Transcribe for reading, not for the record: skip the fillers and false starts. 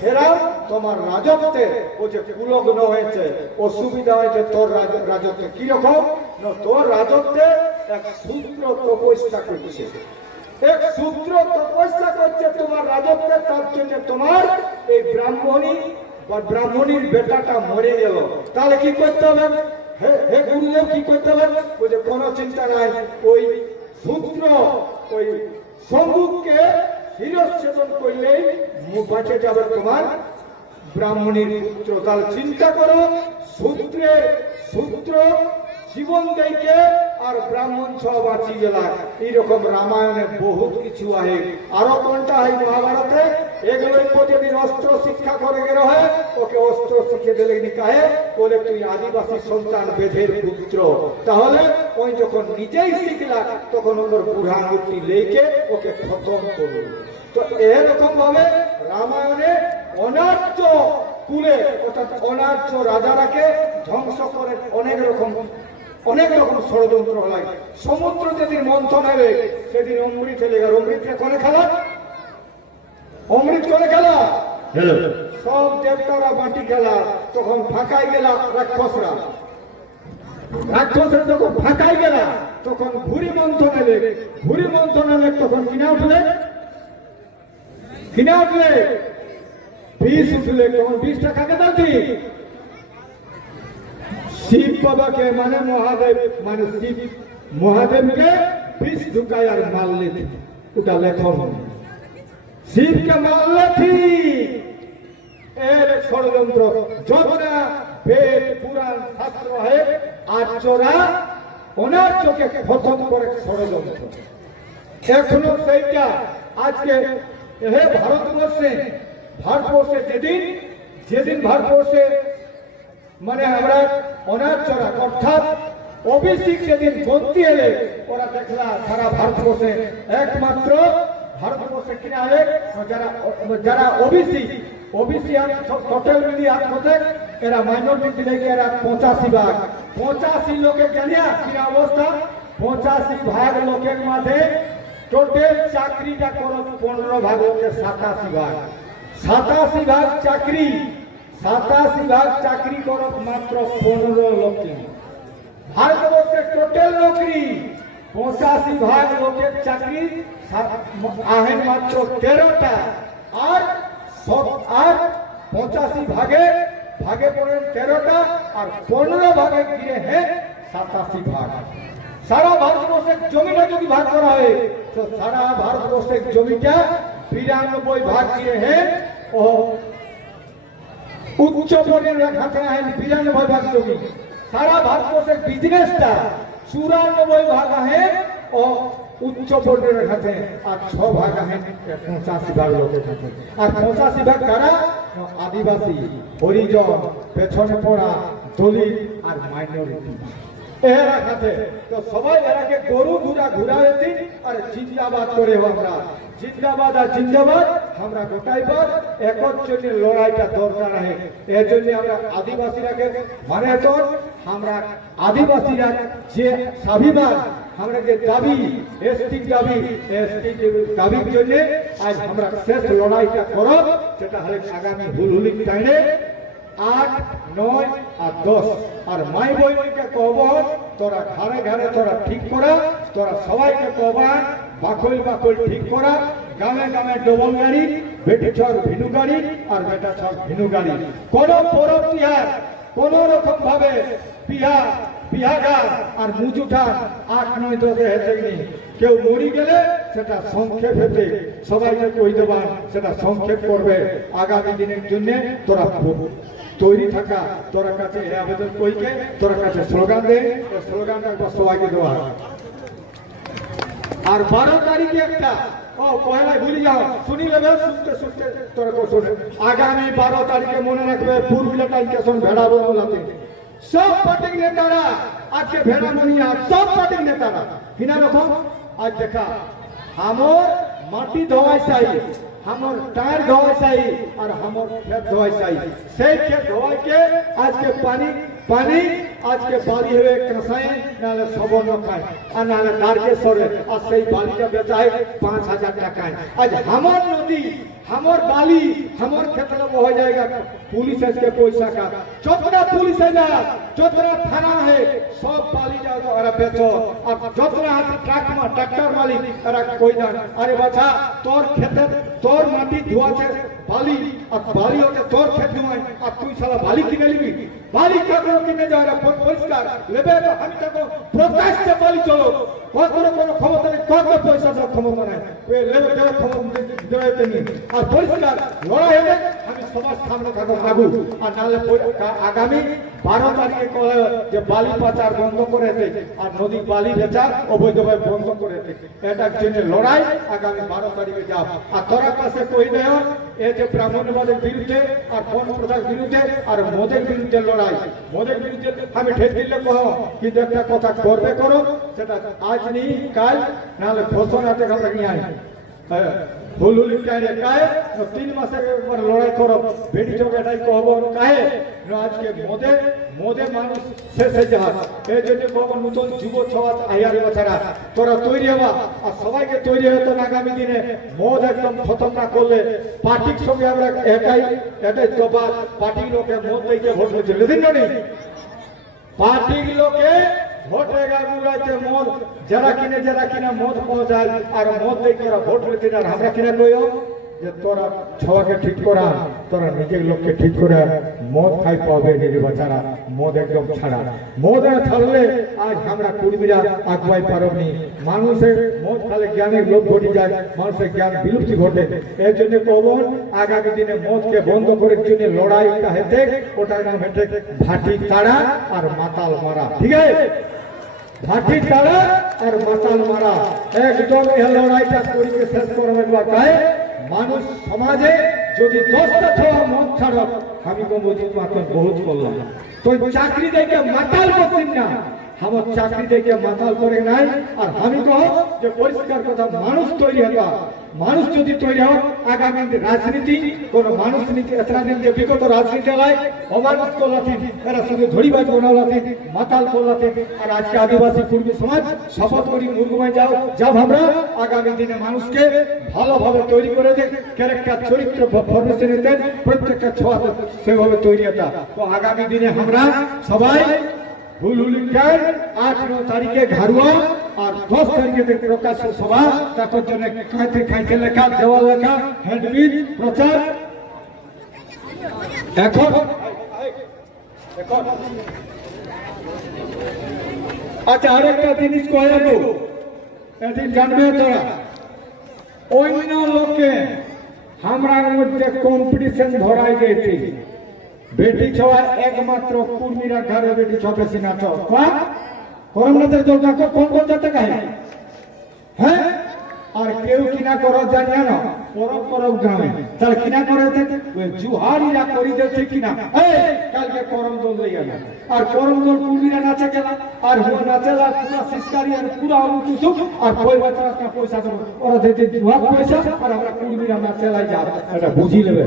ফেরাও তোমার রাজত্বে ও যে কুলগ্ন হয়েছে, অসুবিধা হয়েছে তোর রাজত্বে। কিরকম না, তোর রাজত্বে এক শূদ্র তপস্যা করছে, এক শূদ্র তপস্যা করছে তোমার রাজত্বে। তার জন্য তোমার এই ব্রাহ্মণীর বেটাটা মরে গেল। তাহলে কি করতে হবে? হে গুরুদেব, কি করতে হবে? ওই যে কোনো চিন্তা নাই, ওই শূদ্র ওই সম্মুখকে শিরচ্ছেদন করলেই বাঁচে যাবে তোমার ব্রাহ্মণীর পুত্র। তাহলে চিন্তা করো, শূদ্র জীবন দেইকে আর ব্রাহ্মণ সব বাঁচি গেলা। এইরকম রামায়ণে বহুত কিছু আহে, আরো কোনটা হয় মহাভারতে। এগুলোই প্রতিদিন অস্ত্র শিক্ষা করে গেল হয়, ওকে অস্ত্র শিখে দিলে নিকাহে বলে তুই আদিবাসী সন্তান বেদের পুত্র। তাহলে ওই যখন নিজেই শিখলা তখন ওর বুড়া মূর্তি লেকে ওকে খতম করল। তো এরকম ভাবে রামায়ণে অনার্য কুলে অর্থাৎ অনার্য রাজারাকে ধ্বংস করে অনেক রকম ষড়যন্ত্র হয়। সমুদ্র যেদিন মন্থন হবে সেদিন অমৃত হলে গেল। অমৃতকে কোনে খেলা? অমৃত করে খেলা সব দেবতারা বাটি খেলা। তখন ফাঁকাই গেলা রাক্ষসরা যখন ফাঁকাই গেলা তখন ভুরি মন্থন এলে। ভুরি মন্থন এলে তখন কিনা উঠলে বিষ উঠলে। তখন বিষটা কাকে দাচ্ছি? শিব বাবাকে, মানে মহাদেব, মানে শিব মহাদেবকে বিষ ঢুকায় আর মারলে। ওটা লেখন শিবকে মারলে ঠিক এর ষড়যন্ত্র। যতটা বেদ পুরাণ শাস্ত্র হয় আর্যরা অনার্যকে খতম করে ষড়যন্ত্র। এখনো সেইটা আজকে হে ভারতবর্ষে যেদিন ভারতবর্ষে মানে আমরা অনার্যরা অর্থাৎ ওবিসি যেদিন গন্তি এলে ওরা দেখলা সারা ভারতবর্ষে একমাত্র ভারতবর্ষে কিনা হলে যারা ওবিসি টোটাল মিলিয়ে এরা মাইনরিটি থেকে এরা 85 লোকের জানিয়া কিনা অবস্থা। 85 লোকের মাঝে টোটাল চাকরিটা করো 15 ভাগ হচ্ছে 87 ভাগ চাকরি। 87 ভাগ চাকরি করো মাত্র 15 লোক। ভারতবর্ষের টোটাল নকরি 85 ভাগ লোকের চাকরি আহেন মাত্র 13টা। আর 85 ভাগে পড়েন 13টা আর 15 ভাগে গিয়ে হ্যাঁ 87 ভাগ। সারা ভারতবর্ষের জমিটা যদি ভাগ করা হয় তো সারা ভারতবর্ষের জমিটা 92 ভাগ দিয়ে হ্যাঁ ও উচ্চ বর্ণের রেখাতে আহেন 92 ভাগ জমি। সারা ভারতবর্ষের বিজনেসটা 94 ভাগ আহেন ও উচ্চ বর্ণের রেখাতে আর 6 ভাগ আহেন 85 ভাগ লোকের কাছে। আর 85 ভাগ কারা? আদিবাসী, হরিজন, পেছনে পড়া, দলিত আর মাইনরিটি। এরা খাতে তো সবাই এরাকে গরু ঘুরাইছি আর জিন্দাবাদ করে আমরা জিন্দাবাদ আর জিন্দাবাদ আমরা গোটাইবার একর জন্য লড়াইটা দরকার আছে। এর জন্য আমরা আদিবাসীরাকে মানে তো আমরা আদিবাসীরা যে স্বাভিমান আমরা যে দাবি এসটি দাবির জন্য আজ আমরা শেষ লড়াইটা করব। সেটা হলে আগামী হুলহুলি টাইমে 8, 9 আর 10 আর মাই বইকে কব তোরা ঘরে ঘরে তোরা ঠিক করা। তোরা সবাইকে কবান বাকল ঠিক করা। গ্রামে ডবল গাড়ি, বেটি ছর ভিনু গাড়ি আর বেটা ছর ভিনু গাড়ি। কোন পরব তিহার কোন রকম ভাবে বিহাগার আর মুজুটা 8, 9, 10 হেঁটেনি। কেউ মরি গেলে সেটা সংক্ষেপ হেঁটে সবাইকে কই দেবান, সেটা সংক্ষেপ করবে। আগামী দিনের জন্য তোরা তৈরি থাকা। তোরা কাছে আবেদন কইকে তোরা কাছে স্লোগান দে, স্লোগানটা সবাইকে দেওয়া। আর 12 তারিখে একটা পয়লা ভুলে যাও শুনি নেবে শুনতে তোরা শুনে। আগামী 12 তারিখে মনে রাখবে পুরুলিয়া টাইকেশন ভেড়া বলাতে সব পার্টির নেতারা আজকে ভেড়ামনিয়া সব পার্টির নেতারা কিনা রকম আজ দেখা আমার মাটি ধোয়াই চাই, আমার টায়ার ধোয়াই চাই আর আমার ক্ষেত ধোয়াই চাই। সেই ক্ষেত ধোয়াইকে আজকে পানি আজকে বালি হয়ে কাঁসায় নাহলে সবর্ণ খায় আর নাহলে তারকেশ্বরে আর সেই বালিটা বেচায় 5,000 টাকায়। আজ আমার নদী हमर बाली हमर खेतला में हो जाएगा पुलिस के पैसा का जितना पुलिस है ना जितना थाना है सब बाली जाओ तो अरे बेचो अब जितना ट्रैक्टर मालिक अरे कोई ना अरे बच्चा तोर खेत तोर माटी धुआ छे बाली अब बाली होते तोर खेत धुआई अब तू साला बाली किने लिबी बाली ककरो किने जा रे परिष्कार लेबे तो हम तक प्रकाश से बाली चलो কোনো ক্ষমতা নেই কত পয়সা দেওয়ার ক্ষমতা নাই লেবে দেওয়ার ক্ষমতা দেওয়াতে নেই আর পরিষ্কার লড়াই হবে আমি সবার সামনে থাকবো আগু আর নাহলে আগামী 12 তারিখে কলে যে বালি পাচার বন্ধ করে দেয় আর নদী বালি বেচা অবৈধভাবে বন্ধ করে দেয় এটার জন্য লড়াই আগামী 12 তারিখে যাব আর তোরা কাছে কই দেও এই যে ব্রাহ্মণবাদের বিরুদ্ধে আর বন প্রথার বিরুদ্ধে আর মদের বিরুদ্ধে লড়াই মদের বিরুদ্ধে আমি ঠেক দিলে কহ কিন্তু একটা কথা করবে করো সেটা আজ नहीं काल नाले घोषणा ते हम नहीं आए हुलुली काहे काहे 3 मास पर लड़ाई करो बेटी चोके एटाई कहबो काहे आज के मोदे मानुष से जहाज এই জন্য কখন নতুন যুব সমাজ আইয়ার বাছারা তোরা তৈরি হবা আর সবাইকে তৈরি হতে আগামী দিনে মদ একদম খতম না করলে পার্টির সঙ্গে আমরা এটাই তো বাদ পার্টির লোকে মদ দিকে ভোট দিতে দিন না পার্টির লোকে ভোটে গাগুড়াতে মদ যারা কিনে মদ পাওয়া যায় আর মদ দিয়ে ওরা ভোট দিতে আর আমরা কিনে কইও যে তোরা ছওয়াকে ঠিক করা তোরা নিজের লোককে ঠিক করে মদ খাই পাবে নির্বাচনা মদ একদম ছাড়া মদ ছাড়লে আজ আমরা কুড়মিরা আগুয়াই পারবনি মানুষের মদ খালে জ্ঞানের লোভ ঘটে যায় মানুষের জ্ঞান বিলুপ্তি ঘটে এর জন্য কবন আগামী দিনে মদকে বন্ধ করার জন্য লড়াইটা হেতে ওটার নাম হেতে ভাটি তাড়া আর মাতাল মারা ঠিক আছে ভাটি তাড়া আর মাতাল মারা একদম এই লড়াইটা করিকে শেষ করবার বাকায় মানুষ সমাজে যদি 10টা ছোয়া মদ ছাড়ো আমি কমজি মাত্র বহুত করলাম তো চাকরি দেখে মাতাল করছেন না আমার চাকরি দেখে মাতাল করে নাই আর আমি কহ যে পরিষ্কার কথা মানুষ তৈরি হবা মানুষ যদি তৈরি হয় আগামী রাজনীতি কোন মানুষ নীতি এতটা দিন যে বিগত রাজনীতি চালায় অমানুষ করলাতে এরা শুধু ধরিবাজ বানালাতে মাতাল করলাতে আর আজকে আদিবাসী পূর্বী সমাজ শপথ করি মুরগুমায় যাও আমরা আগামী দিনে মানুষকে ভালোভাবে তৈরি করে দেয় ক্যারেক্টার চরিত্র ফরমেশন দেন প্রত্যেকটা ছোঁয়া সেভাবে তৈরি হতা তো আগামী দিনে আমরা সবাই হুলুলিকার 8-9 তারিখে ঘাড়ুয়া আর 10 তারিখে প্রকাশ সভা তার জন্য খাইতে লেখা দেওয়াল লেখা হেডবিল প্রচার এখন আচ্ছা আরেকটা জিনিস কয়ে দেবো এদিন জানবে তোরা অন্য লোকে আমরার মধ্যে কম্পিটিশন ধরাই দিয়েছি बेटी छवा एकमात्र कुर्मीरा घरे बेटी छपे सिना छो का करमनाथेर दल का कौन जाते का है और केउ किना करो जानिया ना परब ग्रामे तार किना करे थे जुहारीरा करी देते किना ए काल के करम दल लइया ना और करम दल कुर्मीरा नाचे गेला और हो नाचेला पूरा सिस्कारी और पूरा उठुसु और कोई बच्चा का पैसा और देते जुहा पैसा और हमरा कुर्मीरा नाचेला जा এটা বুঝি लेबे